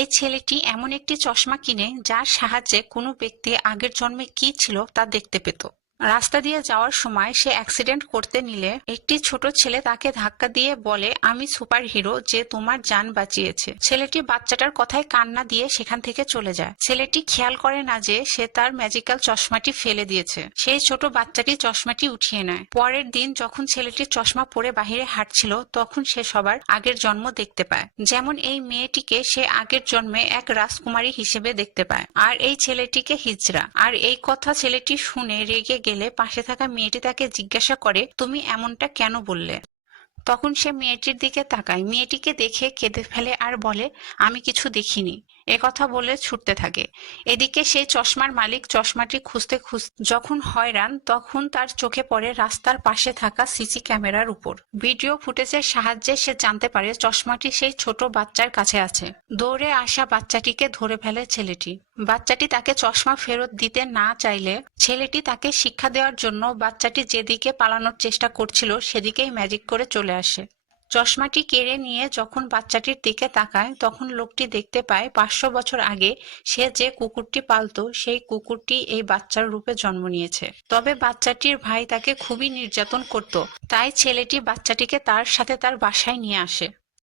এই ছেলেটি এমন একটি চশমা কিনে যার সাহায্যে কোনো ব্যক্তি আগের জন্মে কি ছিল তা দেখতে পেত। রাস্তা দিয়ে যাওয়ার সময় সে অ্যাক্সিডেন্ট করতে নিলে একটি ছোট ছেলে তাকে ধাক্কা দিয়ে বলে, আমি সুপার হিরো যে তোমার জান বাঁচিয়েছে। ছেলেটি বাচ্চাটার কথায় কান্না দিয়ে সেখান থেকে চলে যায়। ছেলেটি খেয়াল করে না যে সে তার ম্যাজিক্যাল চশমাটি ফেলে দিয়েছে। সেই ছোট বাচ্চাটি চশমাটি উঠিয়ে নেয়। পরের দিন যখন ছেলেটি চশমা পরে বাহিরে হাঁটছিল তখন সে সবার আগের জন্ম দেখতে পায়। যেমন এই মেয়েটিকে সে আগের জন্মে এক রাজকুমারী হিসেবে দেখতে পায়, আর এই ছেলেটিকে হিজড়া। আর এই কথা ছেলেটি শুনে রেগে গেলে পাশে থাকা মেয়েটি তাকে জিজ্ঞাসা করে, তুমি এমনটা কেন বললে? তখন সে মেয়েটির দিকে তাকায়, মেয়েটিকে দেখে কেঁদে ফেলে আর বলে, আমি কিছু দেখিনি। একথা বলে ছুটতে থাকে। এদিকে সেই চশমার মালিক চশমাটি খুঁজতে খুঁজতে যখন হয়রান, তখন তার চোখে পড়ে রাস্তার পাশে থাকা সিসি ক্যামেরার উপর। ভিডিও ফুটেজের সাহায্যে সে জানতে পারে চশমাটি সেই ছোট বাচ্চার কাছে আছে। দৌড়ে আসা বাচ্চাটিকে ধরে ফেলে ছেলেটি। বাচ্চাটি তাকে চশমা ফেরত দিতে না চাইলে ছেলেটি তাকে শিক্ষা দেওয়ার জন্য বাচ্চাটি যেদিকে পালানোর চেষ্টা করছিল সেদিকেই ম্যাজিক করে চলে আসে। চশমাটি কেড়ে নিয়ে যখন বাচ্চাটির দিকে তাকায় তখন লোকটি দেখতে পায় 500 বছর আগে সে যে কুকুরটি পালতো সেই কুকুরটি এই বাচ্চার রূপে জন্ম নিয়েছে। তবে বাচ্চাটির ভাই তাকে খুবই নির্যাতন করত, তাই ছেলেটি বাচ্চাটিকে তার সাথে তার বাসায় নিয়ে আসে।